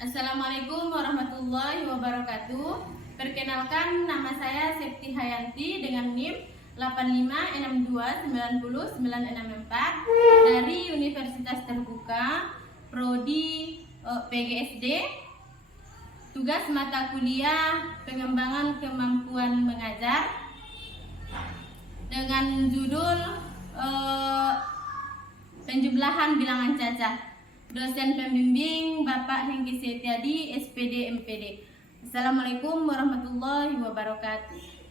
Assalamualaikum warahmatullahi wabarakatuh. Perkenalkan, nama saya Septi Hayanti dengan NIM 85629094 dari Universitas Terbuka Prodi PGSD. Tugas mata kuliah pengembangan kemampuan mengajar dengan judul penjumlahan bilangan cacah. Dosen pembimbing Bapak Hengki Setiadi, SPD MPD. Assalamualaikum warahmatullahi wabarakatuh.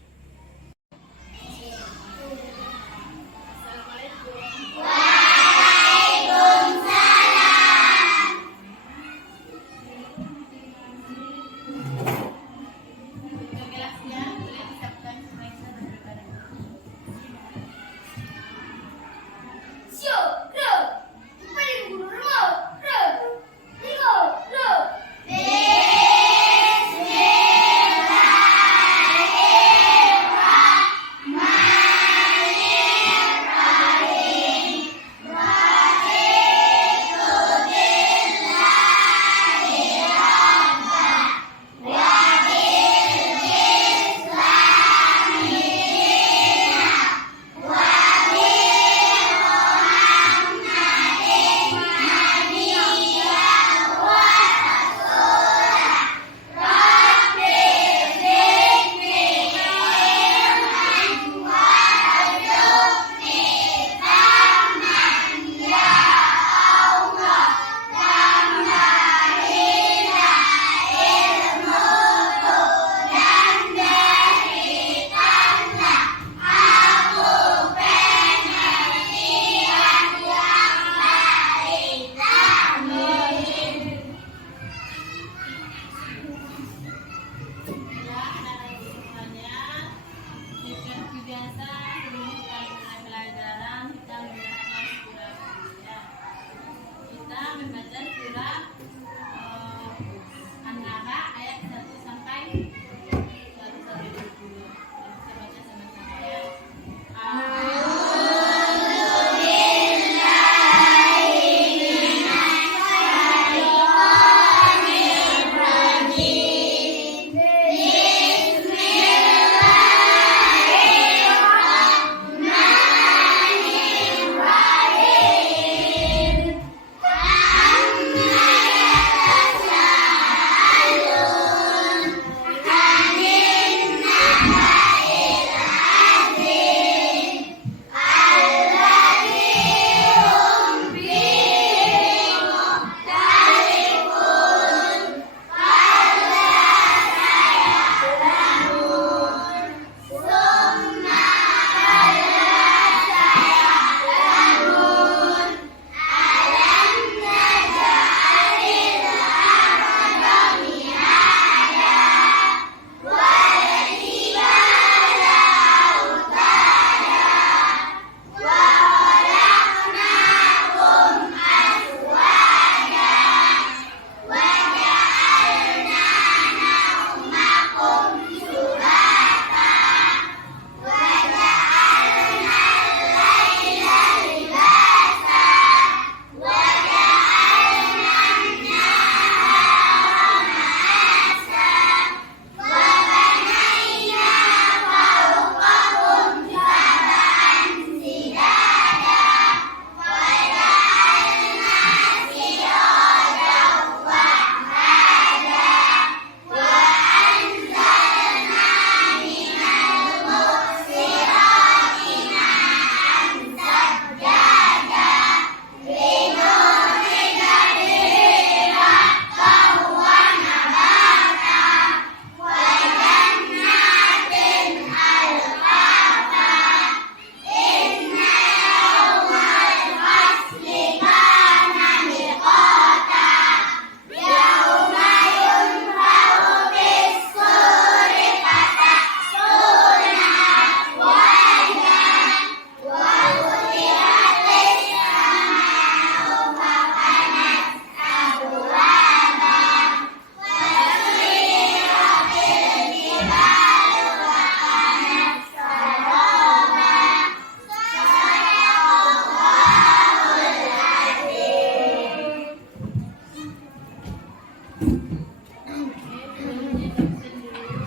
Sebelumnya absen dulu.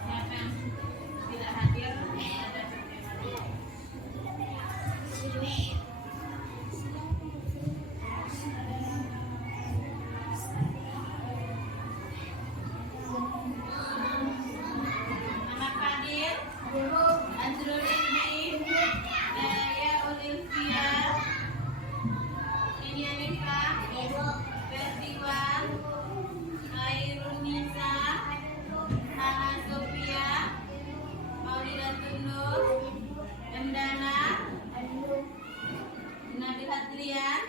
Siapa yang tidak hadir ada pertemuan. Muhammad Fadil, Azrul Rizki, Daya Olivia, Ini Anifah, Ferdiwan, Khairun Nisa, Hana Sofia, Maulidatul Nur, Endana, Nabil Hadrian,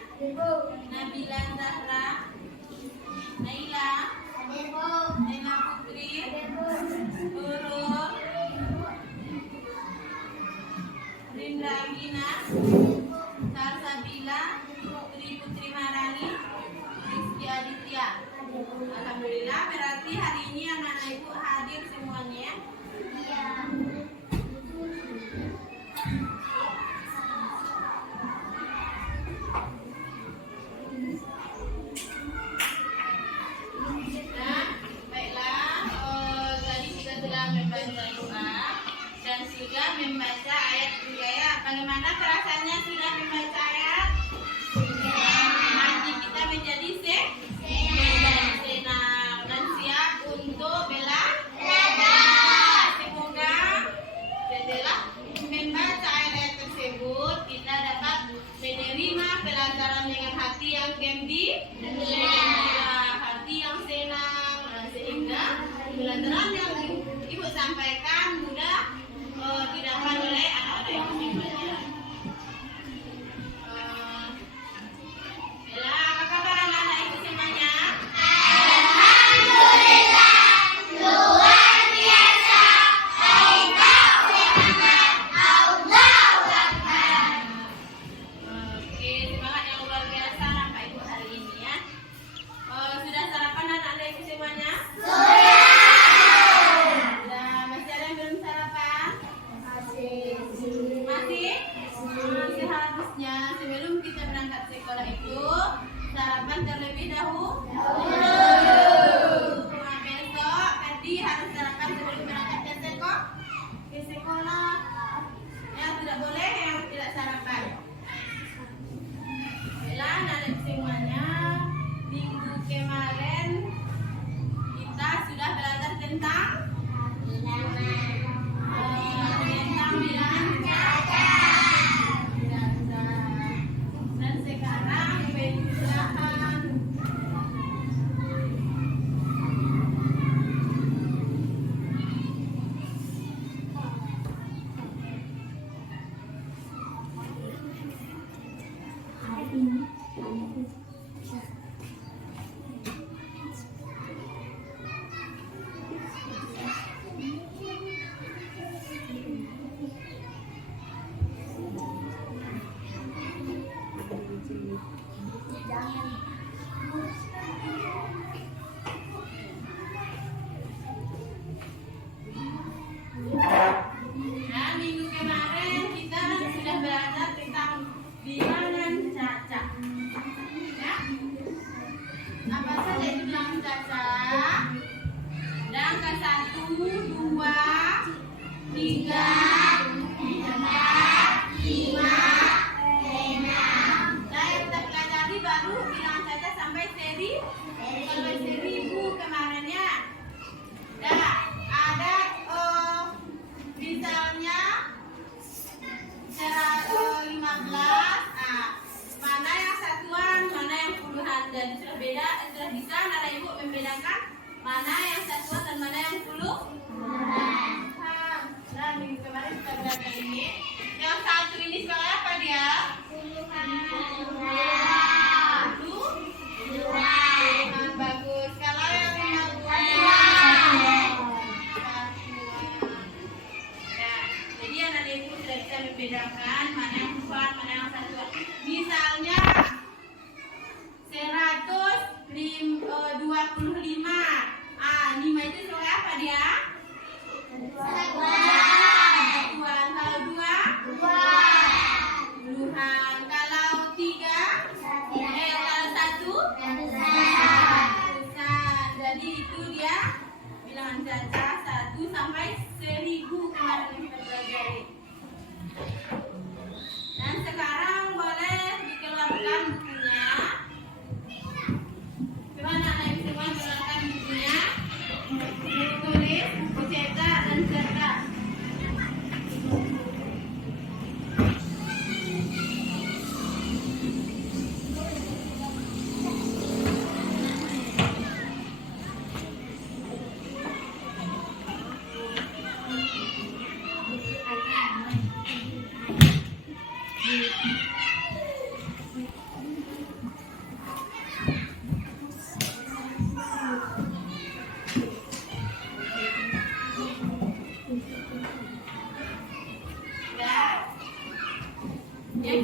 Nabila Zahra, Naila, Nena Putri, Nurul, Rindra Amina, Salsabila, Putri Marani, Rizky Aditya. Alhamdulillah, berarti hari ini anak-anak ibu hadir semuanya. Nah, baiklah, tadi kita sudah membaca doa dan sudah membaca ayat juga ya. Bagaimana perasaannya sudah membaca ayat? Hati kita menjadi senang dan siap untuk belajar. Semoga setelah membaca ayat tersebut kita dapat menerima pelajaran dengan hati yang gembira, hati yang senang, sehingga pelajaran yang ibu sampaikan mudah didapat oleh anak-anak yang belajar. Apa kabar anak-anak ibu semuanya? Oke, semangat yang luar biasa Bapak Ibu hari ini ya. Sudah sarapan anak-anak ibu semuanya? Sudah, masih ada yang belum sarapan? Masih? Seharusnya sebelum kita berangkat sekolah itu sarapan terlebih dahulu. Nah, besok tadi harus sarapan sebelum berangkat ke sekolah. Ya, tidak boleh yang tidak sarapan. Baiklah, anak-anak semuanya, minggu kemarin kita sudah belajar tentang bilangan dan sekarang pencerahan. Nah, minggu kemarin kita sudah belajar tentang bilangan caca. Ya? Apa saja itu bilangan caca? Ada angka 1, 2, 3, 4, 5, 6. Nah, yang kita pelajari baru bilangan caca sampai seri 1000 kemarin ya. Nah, ada misalnya 15. Mana yang satuan, mana yang puluhan, dan sudah bisa anak ibu membedakan mana yang satuan dan mana yang puluhan. Nah, minggu kemarin kita belajar ini. Yang satu ini sebagai apa dia? Puluhan. Bagus. Kalau yang 50. Jadi anak ibu sudah bisa membedakan mana yang puluhan, mana yang satuan. Misalnya 125. 5 itu sebagai apa dia? Satuan. Kalau 2? Puluhan. Kalau 3?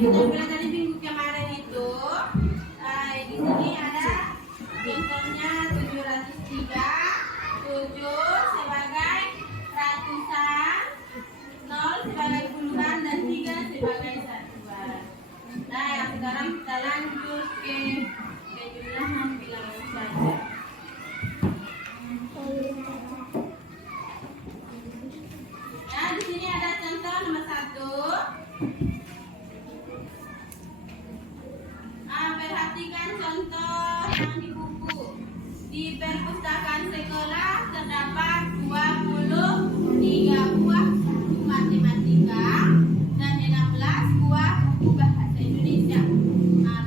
kita bilang tadi minggu kemarin itu, di sini ada contohnya 703, 7 sebagai ratusan, 0 sebagai puluhan, dan 3 sebagai satuan. Nah, yang sekarang kita lanjut ke jumlahan bilangan saja. Ya, di sini ada contoh nomor 1. Perhatikan contoh yang di buku. Di perpustakaan sekolah terdapat 23 buah buku matematika dan 16 buah buku bahasa Indonesia.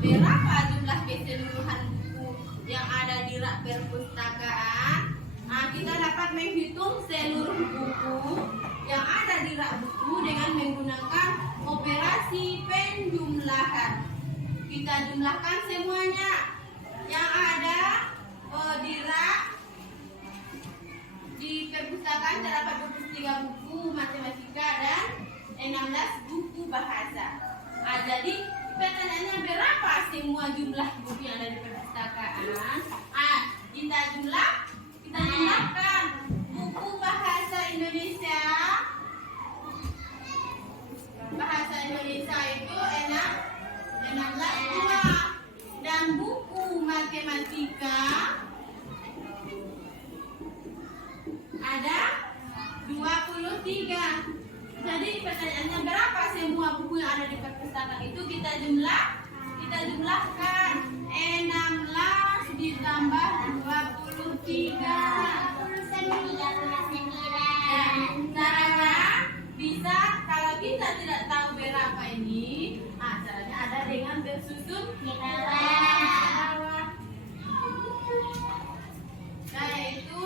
Berapa jumlah keseluruhan buku yang ada di rak perpustakaan? Kita dapat menghitung seluruh buku yang ada di rak buku dengan menggunakan operasi penjumlahan. Kita jumlahkan semuanya yang ada di rak. Di perpustakaan terdapat 23 buku matematika dan 16 buku bahasa. Jadi pertanyaannya berapa semua jumlah buku yang ada di perpustakaan? Kita jumlahkan buku bahasa Indonesia. Bahasa Indonesia itu 16 buah, dan buku matematika ada 23. Jadi pertanyaannya berapa semua buku yang ada di perpustakaan itu? Kita jumlahkan 16 ditambah 23. Caranya bisa, kalau kita tidak tahu berapa ini, caranya ada dengan bersusun bawah. Yaitu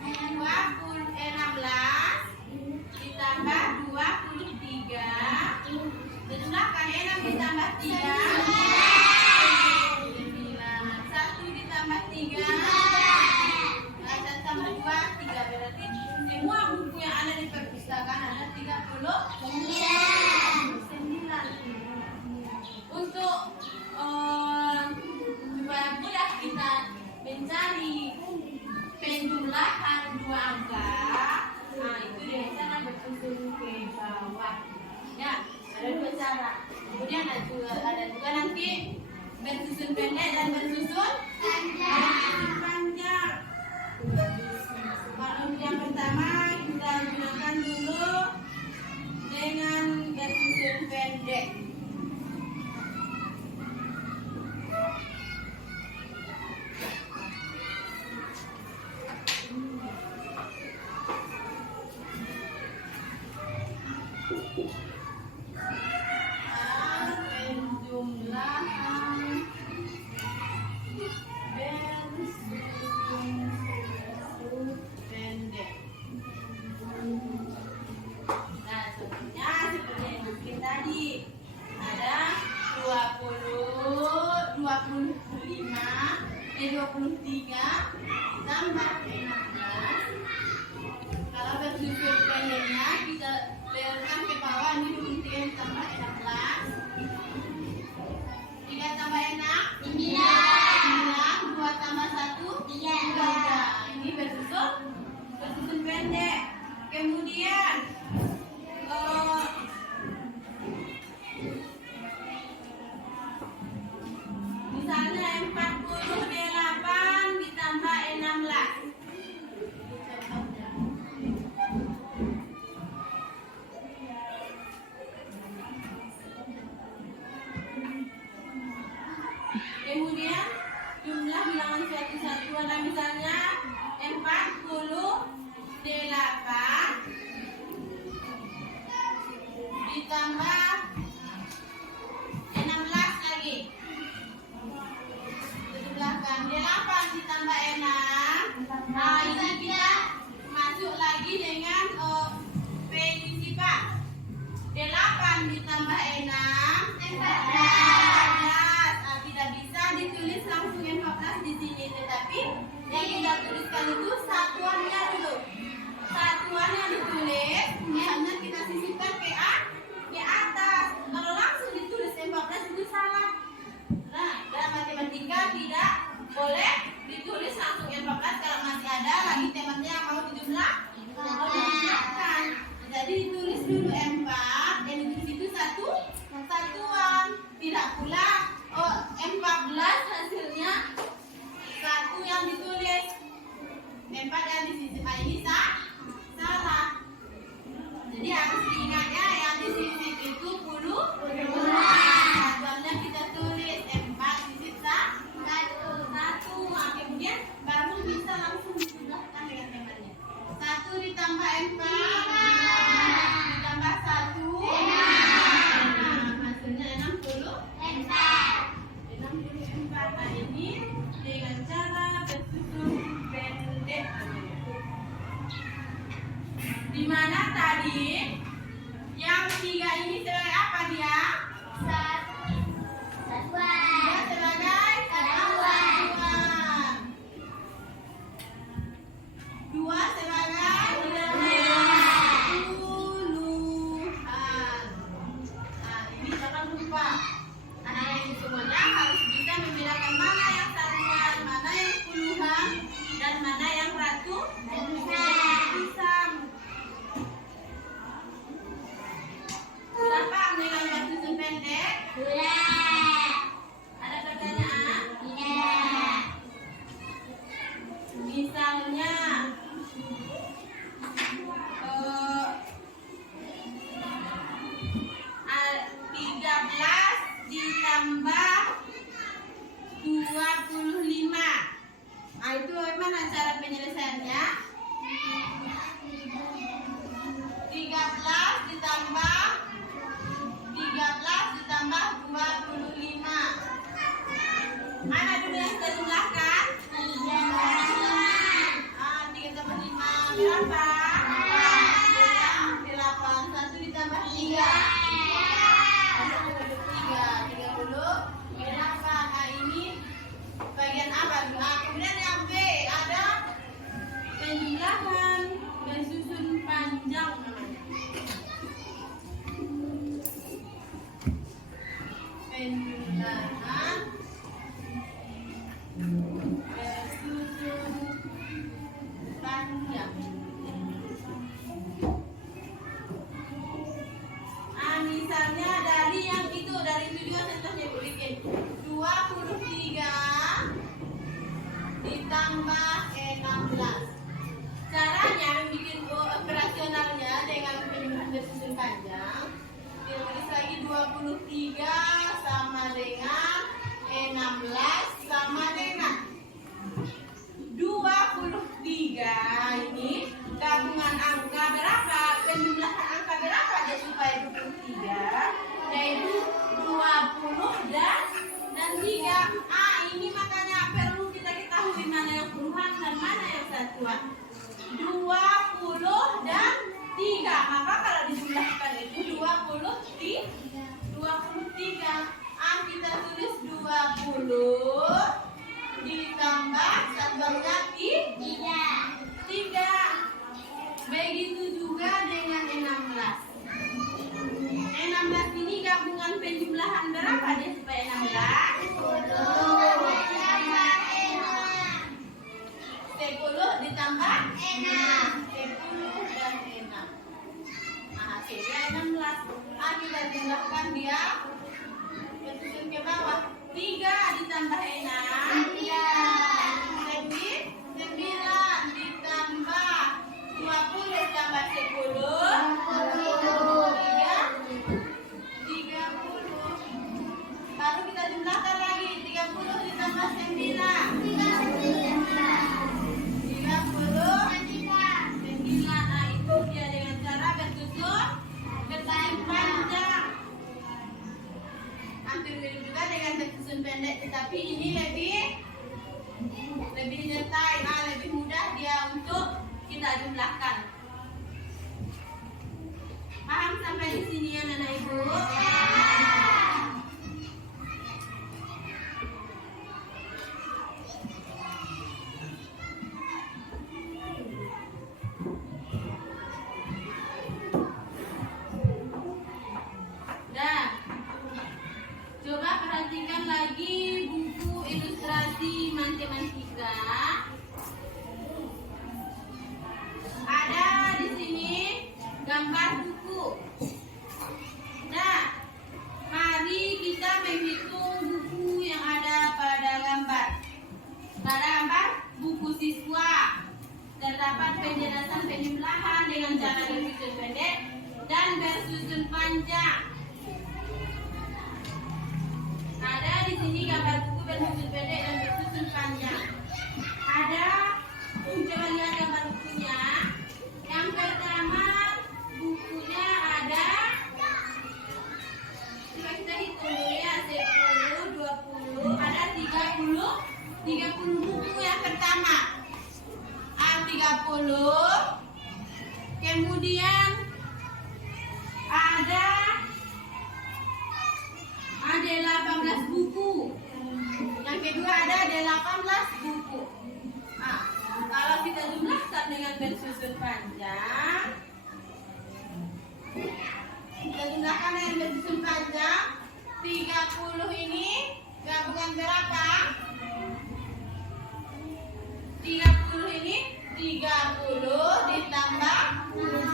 16 ditambah 23. Jumlahkan 6 ditambah 3 9. 1 ditambah 3 tambah 2 3. Berarti semua buku yang ada di perpustakaan ada 39. Untuk supaya mudah kita mencari penjumlahan dua angka, itu dengan cara bersusun ke bawah. Ya, ada dua cara. Kemudian ada juga nanti bersusun pendek dan bersusun panjang. Kalau yang pertama kita gunakan dulu dengan bersusun pendek. Tambah 16. Kalau bersusun pendeknya kita letakkan ke bawah, ini 23 tambah 16. 3 tambah 6 9. 2 tambah 1 3. Ini bersusun pendek. Kemudian misalnya 48 ditambah 16. Kemudian jumlah bilangan suatu satuan, misalnya 48 ditambah 16 lagi. Jumlahkan 8 ditambah 6. Ini kita masuk lagi dengan penyisipan. 8 ditambah 6 14. Tidak bisa ditulis langsung 14 di sini, tetapi yang kita tuliskan itu satuannya dulu. Satuan yang ditulis, hanya kita sisipkan ke atas. Kalau langsung ditulis boleh ditulis langsung 14 kalau masih ada lagi temannya yang mau dijumlahkan. Jadi ditulis dulu 4 dan di situ satuan. Tidak pula 14 hasilnya 1 yang ditulis. 4 yang di sisi ini salah. Jadi harus diingatnya yang di sisi itu satuannya kita tulis 4 di sisi 1. Nah, kemudian baru bisa langsung dijumlahkan dengan temannya. 1 ditambah 4 ditambah 1 hasilnya 64. Nah, ini dengan cara bersusun pendek. Di mana tadi yang 3 ini sebagai apa dia? Dia sebagai satuan. 2 sebagai puluhan. Nah, ini jangan lupa. Anak ini semuanya harus bisa membedakan mana yang satuan, mana yang puluhan, dan mana yang ratusan. Sudah paham dengan bersusun pendek? Ada pertanyaan? Misalnya 13 ditambah 25. Nah, itu bagaimana cara penyelesaiannya? 13 ditambah 25. Mana dulu yang kita jumlahkan? 3 tambah 5 berapa? 8. 1 ditambah 3. 30 berapa? Nah, ini bagian apa? Nah, kemudian yang B ada penjumlahan bersusun panjang namanya. Penjumlahan bersusun panjang. Misalnya dari yang itu, dari itu juga contohnya bikin 23 ditambah 16. Caranya membuat operasionalnya dengan penjumlahan bersusun panjang. Ditulis lagi 23 sama dengan 16 sama dengan 23. Ini gabungan angka berapa? Penjumlahan angka berapa dia supaya 23? Yaitu 20 dan 3. Ini makanya perlu kita ketahui mana yang puluhan dan mana yang satuan. 20 dan 3. Maka kalau dijumlahkan itu 23. Kita tulis 20 ditambah satuannya 3. Begitu juga dengan 16. 16 ini gabungan penjumlahan berapa dia supaya 16? 10 ditambah 6. 10 dan 6. Nah, hasilnya 16. Kita jumlahkan dia bersusun ke bawah. 3 ditambah 6 lebih 9 ditambah 20 tambah 10 30. Baru kita jumlahkan lagi 30 ditambah 9 39. Nah, itu dia dengan cara bersusun panjang. Hampir mirip juga dengan bersusun pendek, tetapi ini lebih detail, lebih mudah dia untuk kita jumlahkan. Paham sampai di sini ya anak ibu? Coba perhatikan lagi buku ilustrasi matematika Terdapat penjelasan penjumlahan dengan cara bersusun pendek dan bersusun panjang. Ada di sini gambar buku bersusun pendek dan bersusun panjang. Ada, coba lihat gambar bukunya. Yang pertama bukunya ada, coba kita hitung dulu ya, 10, 20, ada 30 buku yang pertama. 30. Kemudian ada 18 buku. Yang kedua ada 18 buku. Nah, kalau kita jumlahkan dengan bersusun panjang, kita jumlahkan dengan bersusun panjang, 30 ini gabungan berapa? 30 ini 30 ditambah 0.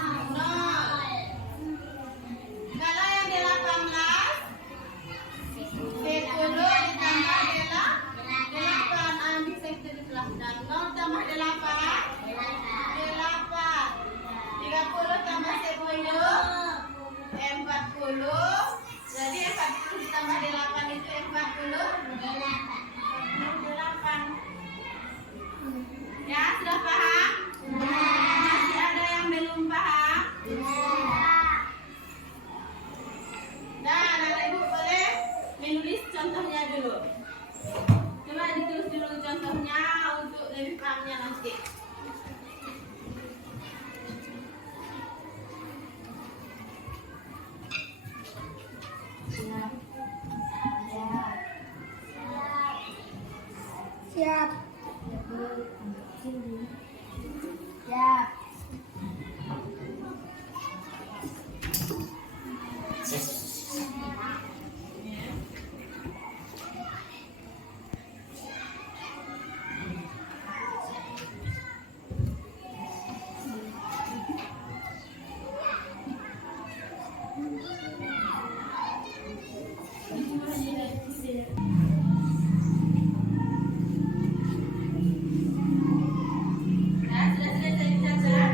Kalau yang 18, 10 ditambah 8. Bisa kita jelaskan. 0 tambah 8, 8. 30 tambah 10, 40. Jadi 40 ditambah 8 itu 48. Ya, sudah paham? Masih ada yang belum paham? Nah, anak ibu boleh menulis contohnya dulu. Coba ditulis dulu contohnya untuk lebih pahamnya nanti. Siap. Sudah selesai dicatat?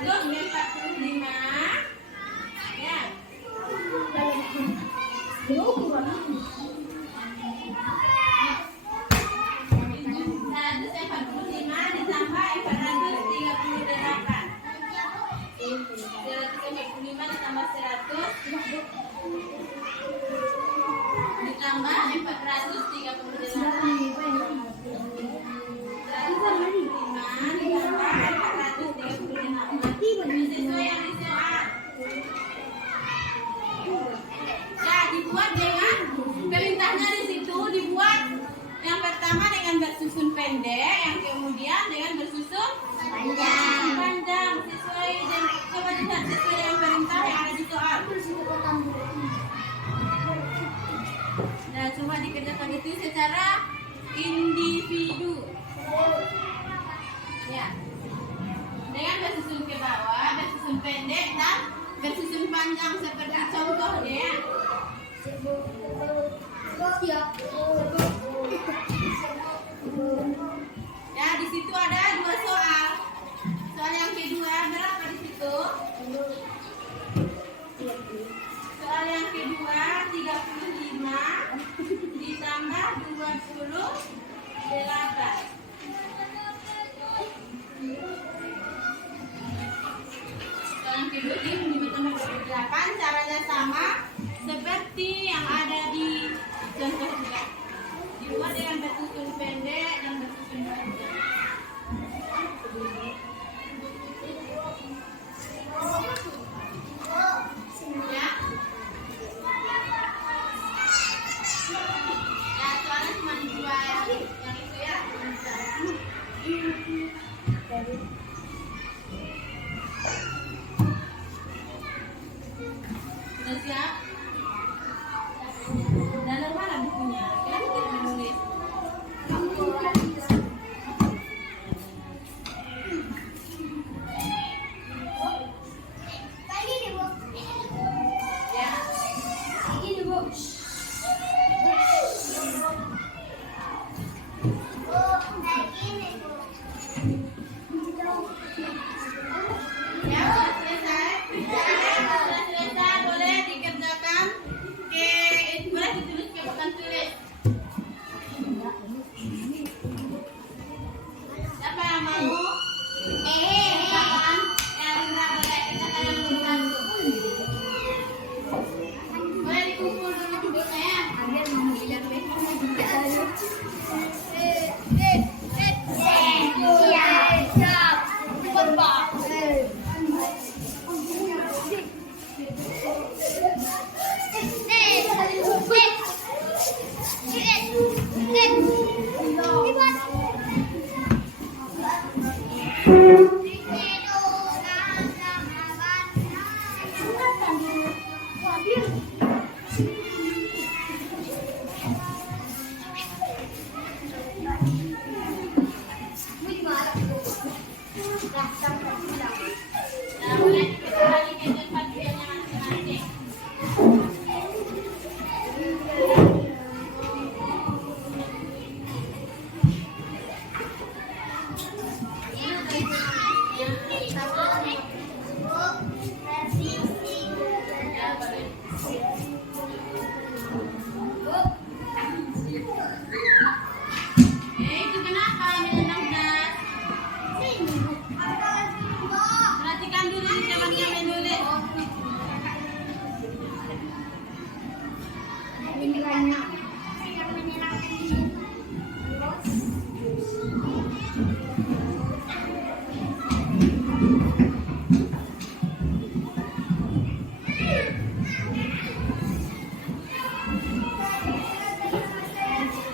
145. Ya. 145 ditambah 438. 145 ditambah 100 ditambah 438. Sesuai yang disoal. Ya, dibuat dengan perintahnya di situ dibuat yang pertama dengan bersusun pendek, yang kemudian dengan bersusun panjang. Sesuai dan coba lihat sesuai dengan perintah yang ada di soal. Nah, coba dikerjakan itu secara individu. Ya. Dengan bersusun ke bawah, bersusun pendek dan bersusun panjang seperti contohnya. Ya, di situ ada 2 soal. Soal yang kedua berapa di situ? Soal yang kedua 35 ditambah 28. Yang kedua ditambah 28, caranya sama seperti yang ada di contoh juga. Dibuat dengan bersusun pendek dan bersusun panjang. Ya. Ya, soalnya cuma 2 yang itu ya. Sudah siap? Dalam mana bukunya? Kan kita menulis. Ya. Ya, sudah selesai. Sudah selesai, boleh dikerjakan boleh ditulis ke papan tulis. Siapa yang mau? Kerjakan yang Rindra boleh kerjakan yang nomor 1. Boleh dikumpul dulu duduknya ya. Agar mau bilang besok juga. Nah, boleh kembali ke tempat duduknya masing-masing. Itu kenapa menendang das? Perhatikan dulu temannya menulis.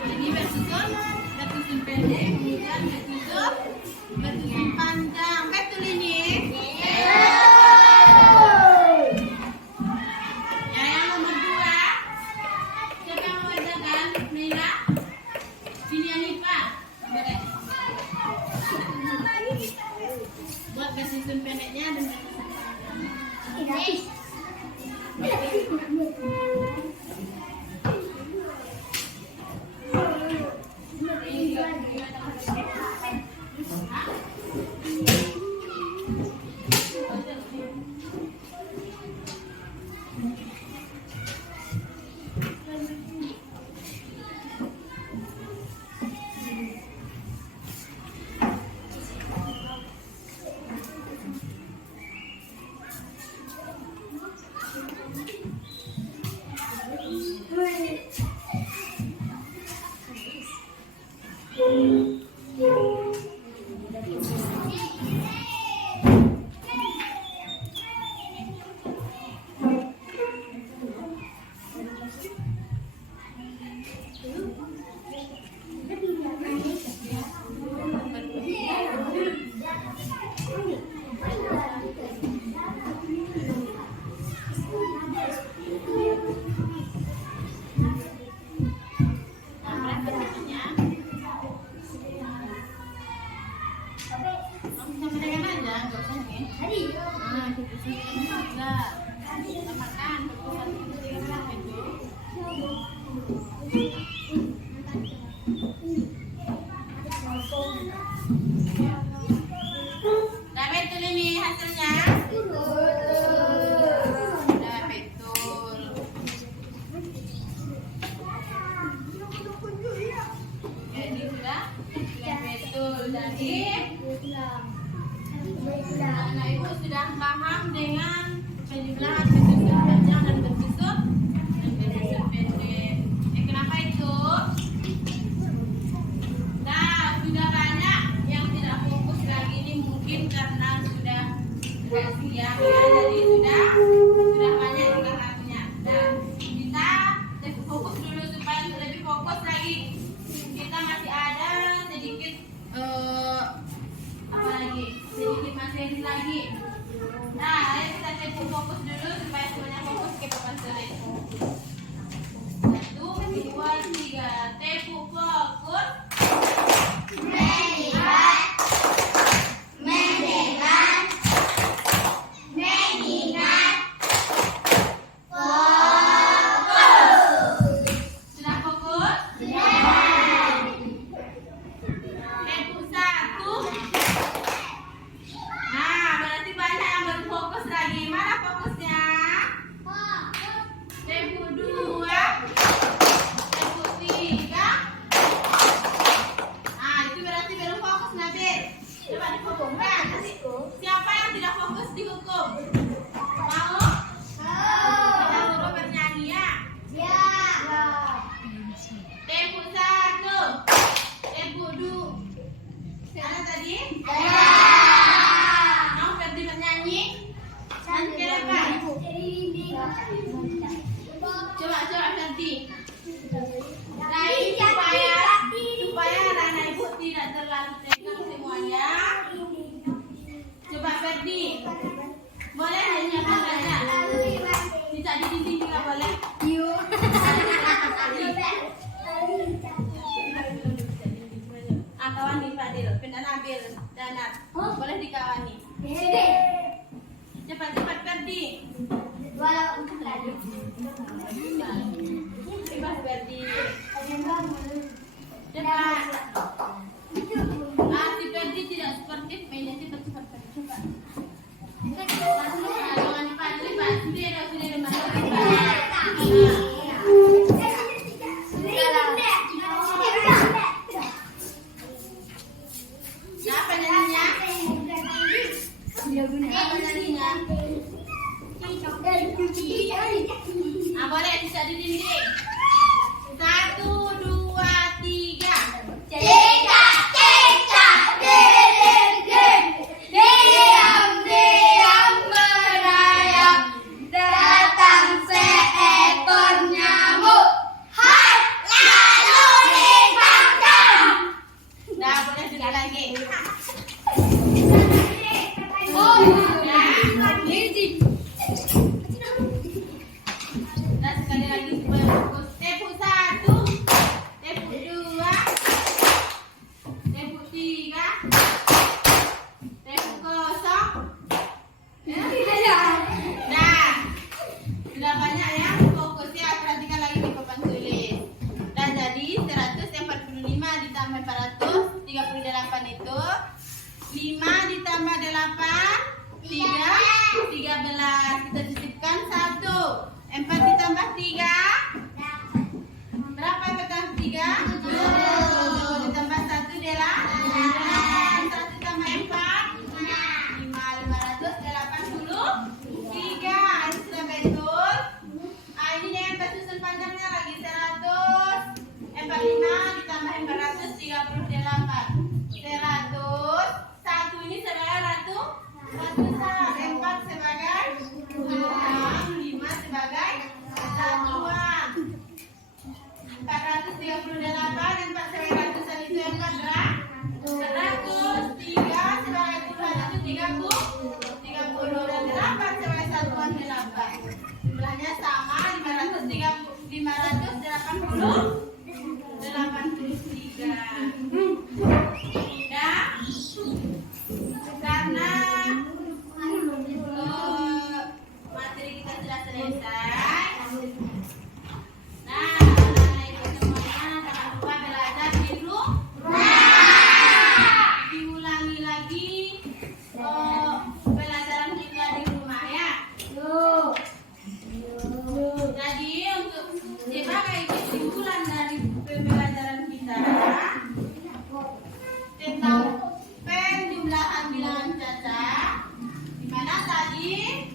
Ini bersusun pendek, kemudian bersusun panjang. Betul ini? Ya, yang nomor 2. Siapa yang mau kerjakan? Nila? Sini Anifa. Boleh. Buat bersusun pendeknya dan bersusun panjang. Nah, kita sudah. Kita makan. Itu. Udah betul ini hasilnya? Udah betul. Jadi sudah betul. Jadi anak ibu sudah paham dengan penjumlahan bersusun panjang dan bersusun pendek. Kenapa itu? Nah, sudah banyak yang tidak fokus lagi ini mungkin karena sudah siang ya, jadi sudah banyak tinggal lagunya. Dan kita fokus dulu supaya lebih fokus lagi. Kita masih ada sedikit apa lagi? Sedikit materi lagi. Nah, ayo kita fokus dulu supaya semuanya fokus ke papan tulis. 1, 2, 3. Tepu fokus. Sudah fokus? Tepu 1. Nah, berarti banyak yang baru fokus lagi. Mana fokusnya? Tepu 2. Tepu 3. Ah, itu berarti belum fokus, Nabil. Coba difokuskan. Siapa yang tidak fokus dihukum? Mau? Kita suruh bernyanyi ya. Tepu 1. Tepu 2. Mana tadi? Mau Ferdi bernyanyi? Nanti ke depan. Coba Ferdi. Lain supaya anak ibu tidak terlalu tegang semuanya. Coba Ferdi. Boleh hanya belajar. Bisa di sini juga boleh. Kawani Fadil, Nabil, Danat. Boleh dikawani. Cepat Ferdi. Cepat Ferdi. Cepat. Si Ferdi tidak sportif, mainnya cepat. Kawani Fadil, sudah masuk. Apa nyanyinya? Apa nyanyinya? Ah, boleh bisa di dinding. 1, 2, 3. Diam merayap, datang seekor nyamuk. Hai, lalu ditangkap. Dah, boleh juga lagi. Dan sekali lagi supaya fokus. Tepu 1, tepu 2, tepu 3, tepu kosong. Nah, sudah banyak yang fokus ya. Perhatikan lagi di papan tulis. Dan jadi 145 ditambah 438 itu 5 ditambah 8 13. Kita sisipkan 1. 4 ditambah 3 berapa? 4 tambah 3 7 ditambah 1 adalah 8. 1 tambah 4 583. Ini sudah betul. Ini dengan bersusun panjangnya lagi 100. 45 ditambah 438 100. 1 ini sebagai ratusan, 4 sebagai puluhan, 5 sebagai satuan. tentang penjumlahan bilangan caca. Di mana tadi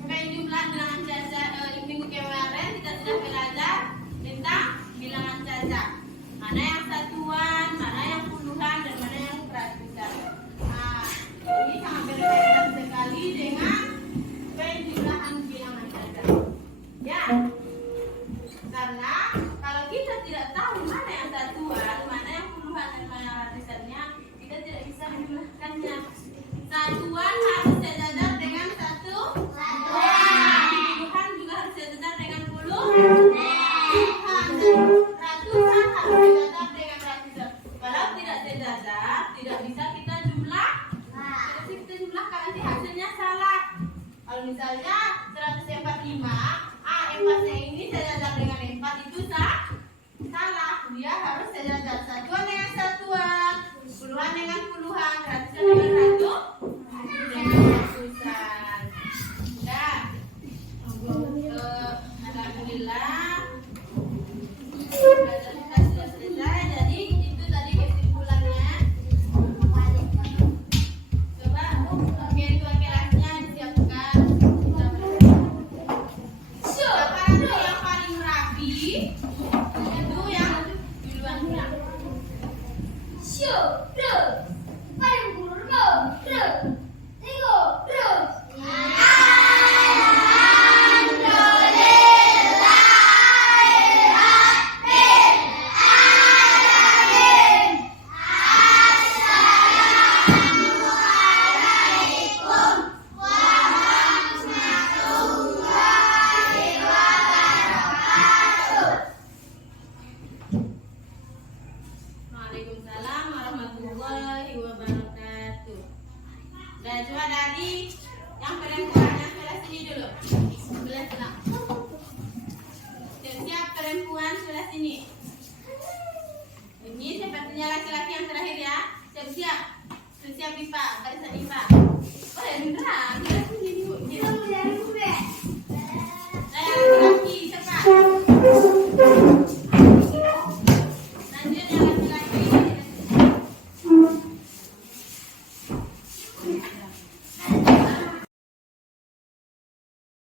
penjumlahan bilangan caca minggu kemarin kita sudah belajar tentang bilangan caca. Mana yang satuan, mana yang puluhan, dan mana yang ratusan. Nah, ini sangat berkaitan sekali dengan penjumlahan bilangan caca. Ya, karena kalau kita tidak tahu mana yang satuan, mana yang puluhan, dan mana yang ratusannya, kita tidak bisa menjumlahkannya. Satuan harus sejajar dengan satu. Puluhan juga harus sejajar dengan puluhan. Ratusan harus sejajar dengan ratusan. Kalau tidak sejajar, tidak bisa kita jumlah. Tidak bisa kita jumlahkan, nanti hasilnya salah. Kalau misalnya 145, empatnya ini sejajar dengan 4 itu salah. Dia harus sejajar satuan dengan satuan, puluhan dengan puluhan, ratusan dengan ratusan. Dan alhamdulillah belajar kita sudah selesai. Jadi itu tadi kesimpulannya. Coba ketua kelasnya disiapkan. Siapa nanti yang paling rapi itu yang duluan pulang. Waalaikumsalam warahmatullahi wabarakatuh. Dan coba dari yang perempuan yang sebelah sini dulu. Sebelah sana. Siap perempuan sebelah sini. Ini sepertinya laki-laki yang terakhir ya. Siap-siap. Siap IPA, barisan IPA. Oh ya beneran.